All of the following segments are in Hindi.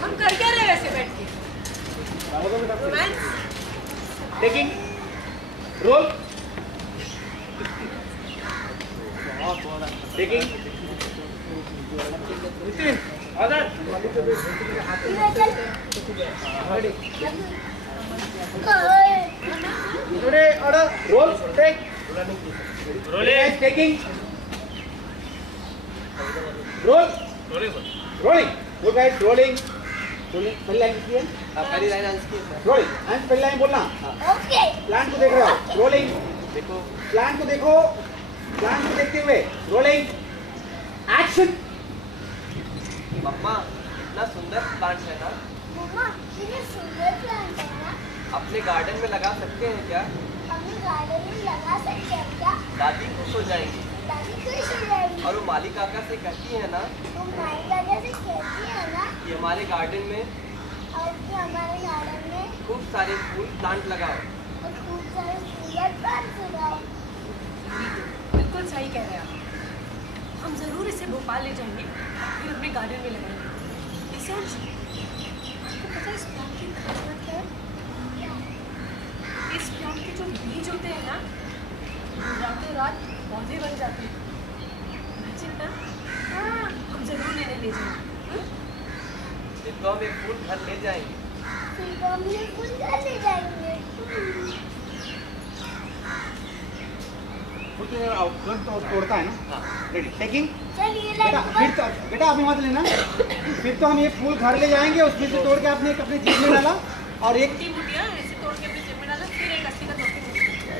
हम कर क्या रहे वैसे बैठ के? Taking roll taking order today order roll take rolling taking roll rolling good guys rolling पहली लाइन की है पहली लाइन आंसर की रोलिंग एंड पहली लाइन बोलना ओके प्लान को देख रहे हो रोलिंग देखो प्लान को देखो प्लान को देखते हुए रोलिंग एक्शन मम्मा इतना सुंदर प्लांट है ना मम्मा कितने सुंदर प्लांट है ना अपने गार्डन में लगा सकते हैं क्या अपने गार्डन में लगा सकते हैं क्या दादी खुश हो जाएंगी दादी खुश हो जाएगी और वो माली काका से कहती है ना वो माली काका से कहती है ना कि हमारे गार्डन में और कि हमारे गार्डन में खूब सारे फूल प्लांट लगाओ और खूब सारे सुंदर प्लांट लगाओ बिल्कुल सही कह रहे हैं आप। हम जरूर इसे भोपाल ले जाएंगे फिर अपने गार्डन में लगाएंगे। रिसर्च आपको पता है इस प्लांट की खासियत क्या है? इस प्लांट के जो बीज होते हैं ना रातों रात पौधे बन जाते हैं। इमेजिन ना हाँ हम जरूर लेने ले जाएंगे। फिर तो हम एक फूल घर ले जाएंगे फिर तो हम ये फूल घर ले जाएंगे वो तो तोड़ता है ना हाँ रेडी टेकिंग चलिए बेटा फिर तो बेटा आप मत लेना फिर तो हम ये फूल घर ले जाएंगे उसमें से तोड़ के आपने अपने जेब में डाला और एक टी मुठिया ऐसे तोड़ के अपने जेब में डाला फिर एक अस्सी का तोड़ के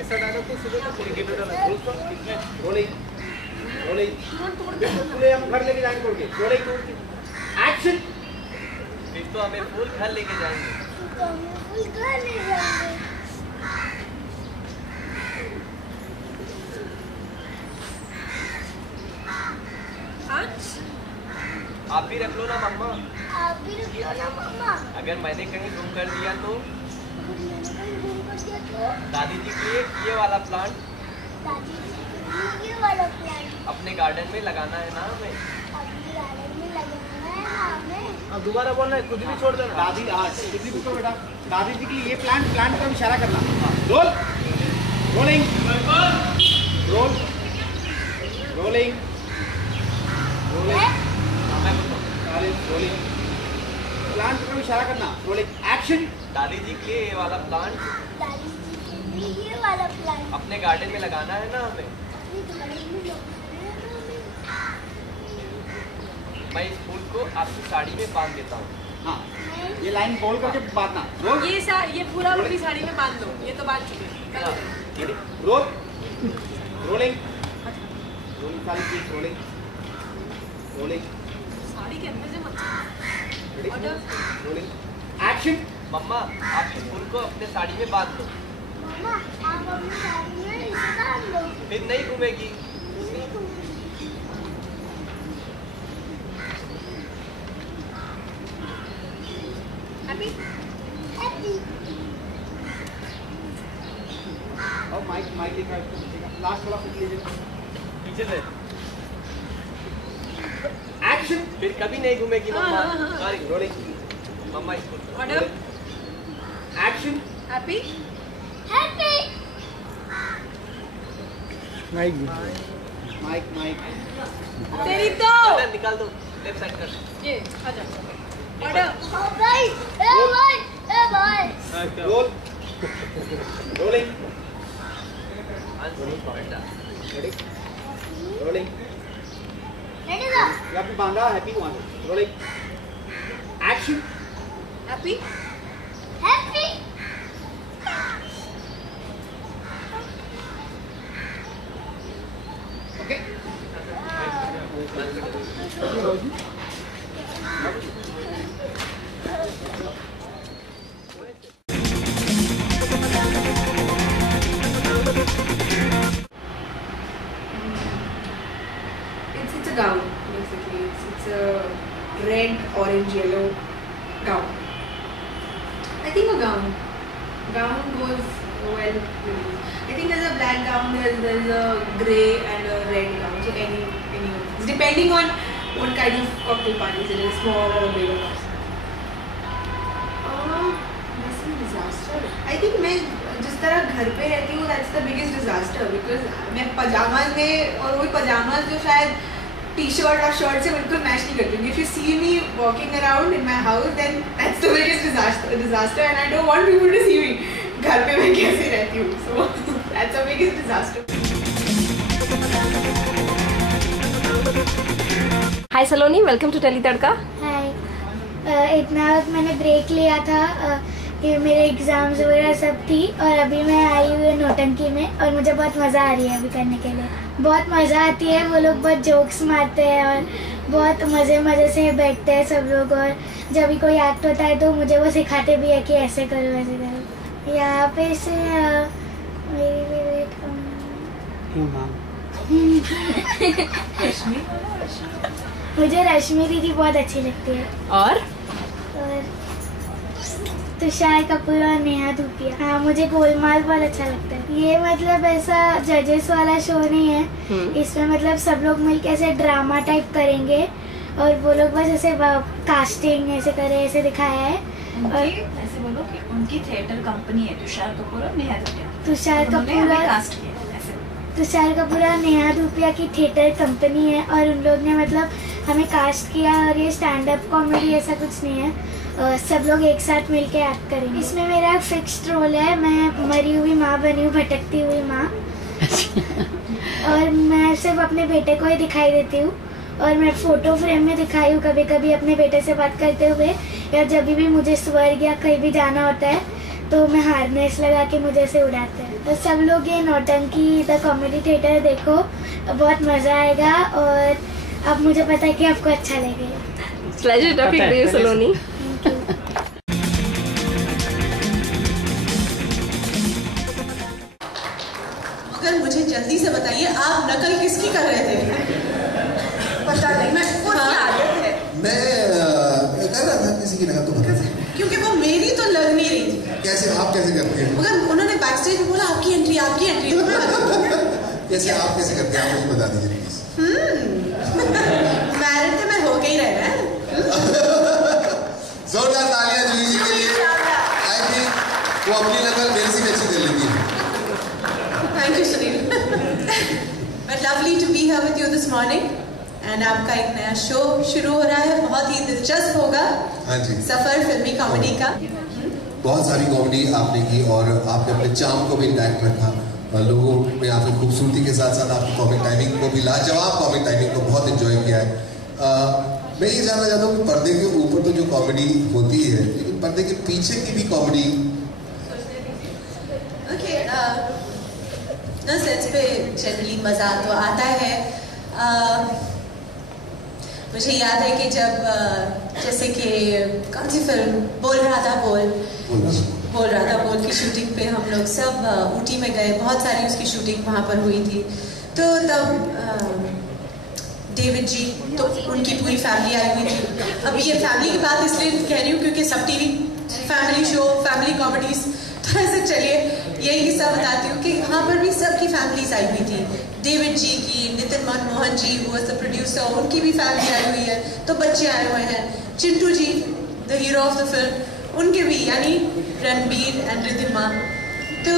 ऐसा डालो तो सुबह तक क्रिकेट डाला रोलिंग रोलिंग तुरंत तोड़ के पूरे हम घर लेके जाएंगे तोड़ के रोलिंग एक्शन फिर तो हमें फूल घर लेके जाएंगे फिर तो हम ये फूल घर ले जाएंगे आप भी रख लो ना मम्मा आप भी रखिए ना मम्मा अगर मैंने कहीं गुम कर दिया तो अगर मैंने कहीं गुम कर दिया तो दादी जी के लिए ये वाला प्लांट दादी जी ये वाला प्लांट अपने गार्डन में लगाना है ना हमें अपने गार्डन में लगाना है ना हमें अब दोबारा बोलना है खुद भी छोड़ देना दादी आज किसी भी तो बेटा दादी जी के लिए ये प्लांट का इशारा करना role rolling role rolling rolling rolling plant का इशारा करना रोलिंग एक्शन दादी जी के लिए ये वाला प्लांट दादी जी के लिए ये वाला प्लांट अपने गार्डन में लगाना है ना हमें अपने गार्डन में लगाना है ना हमें मैं इस फूल को आपकी साड़ी में बांध देता हूँ हाँ ये लाइन बोल करके बांधना रोल ये पूरा अपनी साड़ी में बांध दो ये तो बांध चुके कल रोल रोलिंग रोलिंग सारी चीज रोलिंग रोलिंग साड़ी के अंदर से मत रोलिंग एक्शन मम्मा आप इस फूल को अपने साड़ी में बांध दो मामा आप अपनी साड़ी में इसे डाल दो फिर नहीं घूमेगी इसे घूमेगी हैप्पी हैप्पी और माइक माइक दिखा लास्ट वाला फुट लीजिए पीछे से एक्शन फिर कभी नहीं घूमेगी मम्मा हाँ, हाँ, हाँ। सॉरी रोलिंग मम्मा इस फूल को order action happy happy mike mike तेरी तो ऑर्डर निकाल दो लेफ्ट साइड कर ये आजा ऑर्डर ओ भाई ए भाई ए भाई रोल रोलिंग बेटा रेडी रोलिंग रेडी ना ये आपने बांधा happy one rolling action happy happy okay It's a gown basically. It's a red, orange, yellow gown. I think a gown goes well with these. I think there's a black gown, there's a grey and a red gown. So any depending on what kind of cocktail parties it is, small or bigger. This is disaster. I think मैं जिस तरह घर पे रहती हूँ, that's the biggest disaster because मैं पजामाज में और वही पजामाज जो शायद टी-शर्ट और शर्ट से बिल्कुल मैच नहीं करती हूँ. If you see me walking around in my house, then that's the biggest disaster, and I don't want people to see me. घर पे मैं कैसे रहती हूँ, so that's the biggest disaster. Hi Saloni, welcome to Tele Tadka. हाय इतना वक्त मैंने ब्रेक लिया था कि मेरे एग्ज़ाम्स वगैरह सब थी और अभी मैं आई हुई हूँ नौटंकी में और मुझे बहुत मज़ा आ रही है अभी करने के लिए. बहुत मज़ा आती है. वो लोग बहुत जोक्स मारते हैं और बहुत मज़े से बैठते हैं सब लोग और जब भी कोई एक्ट होता है तो मुझे वो सिखाते भी है कि ऐसे करो ऐसे करो. यहाँ पे से मेरी फेवरेट मुझे रश्मि दीदी बहुत अच्छी लगती है और तुषार कपूर और नेहा धूपिया. हाँ मुझे गोलमाल बहुत अच्छा लगता है. ये मतलब ऐसा जजेस वाला शो नहीं है. इसमें मतलब सब लोग मिलकर ऐसे ड्रामा टाइप करेंगे और वो लोग बस ऐसे कास्टिंग ऐसे करे ऐसे दिखाया है. और ऐसे बोलो कि उनकी थिएटर कंपनी है तुषार कपूर और नेहा धूपिया. तुषार कपूर और नेहा धूपिया की थिएटर कंपनी है और उन लोग ने मतलब हमें कास्ट किया और ये स्टैंड अप कॉमेडी ऐसा कुछ नहीं है. सब लोग एक साथ मिलके एक्ट करेंगे. इसमें मेरा फिक्स्ड रोल है. मैं मरी हुई माँ बनी हूँ, भटकती हुई माँ. और मैं सिर्फ अपने बेटे को ही दिखाई देती हूँ और मैं फोटो फ्रेम में दिखाई हूँ कभी कभी अपने बेटे से बात करते हुए या जब भी मुझे स्वर्ग या कहीं भी जाना होता है तो मैं हार्नेस लगा के मुझे से उड़ाते हैं. तो सब लोग ये नौटंकी द कॉमेडी थिएटर देखो, बहुत मज़ा आएगा और अब मुझे पता है कि आपको अच्छा लगेगा. Pleasure talking to you, Saloni. मगर मुझे जल्दी से बताइए आप नकल किसकी कर रहे थे? पता नहीं. मैं आदत है. मैं कर रहा था किसी की नकल. तो बता क्योंकि वो मेरी तो लग नहीं रही थी. कैसे आप कैसे करते हैं? मगर उन्होंने बैक स्टेज में बोला आपकी एंट्री कैसे आप कैसे करते हैं? आप मुझे बता दीजिए प्लीज. मैरिड थे, मैं हो के ही रहना है. जोरदार तालियां जूही जी के लिए. आई थिंक वो अपनी नकल मेरे से भी अच्छी कर लेती है. Thank you Sunil. But lovely to be here with you this morning and आपका एक नया शो शुरू हो रहा है. बहुत ही दिलचस्प होगा. हाँ जी. सफर फिल्मी कॉमेडी का. बहुत सारी कॉमेडी आपने की और आपने अपने चार्म को भी इंटैक्ट रखा. लोगों में आपकी खूबसूरती के साथ साथ आपकी कॉमिक टाइमिंग को भी, लाजवाब कॉमिक टाइमिंग को बहुत एंजॉय किया है. मैं ये जानना चाहता हूँ कि पर्दे के ऊपर तो जो कॉमेडी होती है लेकिन पर्दे के पीछे की भी कॉमेडी. ओके ना सेट्स पे जनरली मज़ा तो आता है. मुझे याद है कि जब जैसे कि कौन सी फिल्म बोल रहा था बोल की शूटिंग पे हम लोग सब ऊटी में गए. बहुत सारी उसकी शूटिंग वहाँ पर हुई थी. तो तब डेविड जी तो उनकी पूरी फैमिली आई हुई थी. अब ये फैमिली की बात इसलिए कह रही हूँ क्योंकि सब TV family show family comedies. तो ऐसे चलिए यही किस्सा बताती हूँ कि वहाँ पर भी सबकी फैमिलीज आई हुई थी. डेविड जी की, नितिन मनमोहन जी हु वाज द प्रोड्यूसर, उनकी भी फैमिली आई हुई है. तो बच्चे आए हुए हैं. Chintu ji the hero of the film, उनके भी यानी रणबीर एंड रिद्धिमा. तो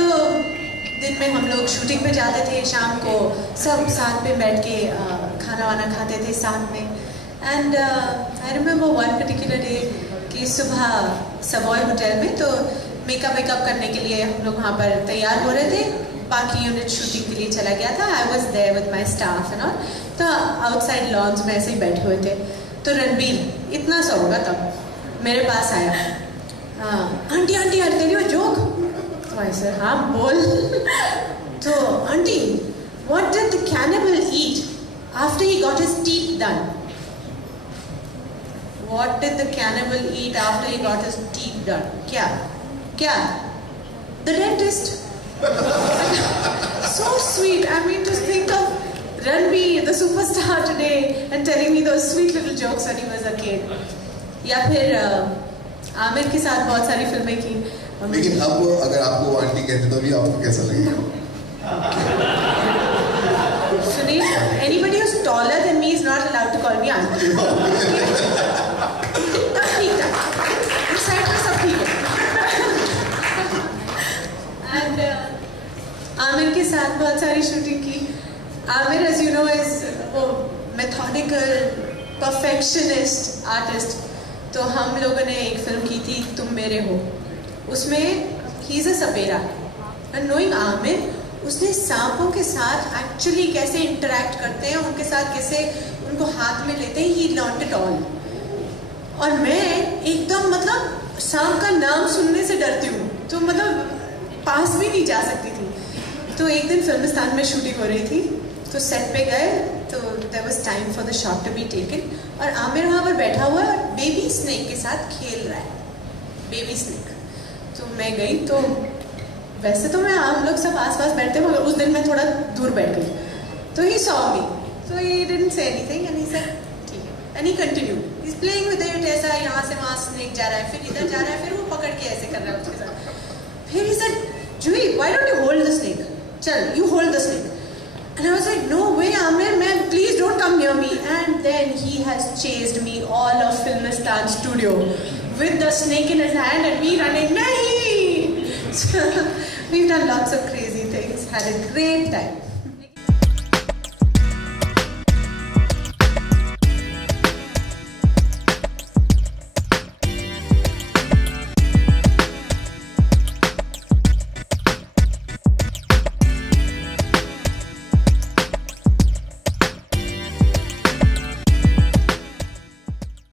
दिन में हम लोग शूटिंग पे जाते थे, शाम को सब साथ में बैठ के खाना वाना खाते थे साथ में. And I remember one particular day कि सुबह सवॉय होटल में तो मेकअप करने के लिए हम लोग वहाँ पर तैयार हो रहे थे. बाकी यूनिट शूटिंग के लिए चला गया था. I was there with my staff and all. तो आउटसाइड लॉन्च में ऐसे ही बैठे हुए थे. तो रणबीर इतना सा होगा तब मेरे पास आया. आंटी आंटी आंटी तेरी वो जोक. तो ऐसे हाँ बोल. तो aunty What did the cannibal eat after he got his teeth done? What did the cannibal eat after he got his teeth done? Kya? The dentist. So sweet. I mean, just think of Ranveer, the superstar today, and telling me those sweet little jokes when he was a kid. या फिर आमिर के साथ बहुत सारी फिल्में की. लेकिन अब अगर आपको वो आंटी कहते तो भी आपको कैसा लगेगा? Sunil, anybody who's taller than me is not allowed to call me auntie. ठीक है. इस साइड पे सब ठीक है. And आमिर के साथ बहुत सारी शूटिंग की. Aamir, as you know, is वो methodical, perfectionist artist. तो हम लोगों ने एक फिल्म की थी तुम मेरे हो. उसमें he is a Sapera. And knowing Aamir, उसने सांपों के साथ एक्चुअली कैसे इंटरेक्ट करते हैं, उनके साथ कैसे उनको हाथ में लेते हैं, he learnt it all. और मैं एकदम मतलब सांप का नाम सुनने से डरती हूँ, तो मतलब पास भी नहीं जा सकती थी. तो एक दिन फिल्मिस्तान में शूटिंग हो रही थी, तो सेट पे गए, तो there was time for the shot to be taken, और आमिर वहाँ पर बैठा हुआ है और बेबी स्नेक के साथ खेल रहा है. Baby snake. तो मैं गई, तो वैसे तो हम लोग सब आसपास बैठते हैं, मगर उस दिन मैं थोड़ा दूर बैठ गई. तो he saw me, so he didn't say anything and he said ठीक है, and he continued. He's playing with it. ऐसा यहाँ से वहाँ स्नेक जा रहा है, फिर इधर जा रहा है, फिर वो पकड़ के ऐसे कर रहा है उसके साथ. फिर he said, Juhi, why don't you hold the snake? Chal, you hold the snake. And I was like, no way, Amir, man, please don't come near me. And then he has chased me all of Filmistan studio with the snake in his hand and me running, nahi! So, we've done lots of crazy things, had a great time.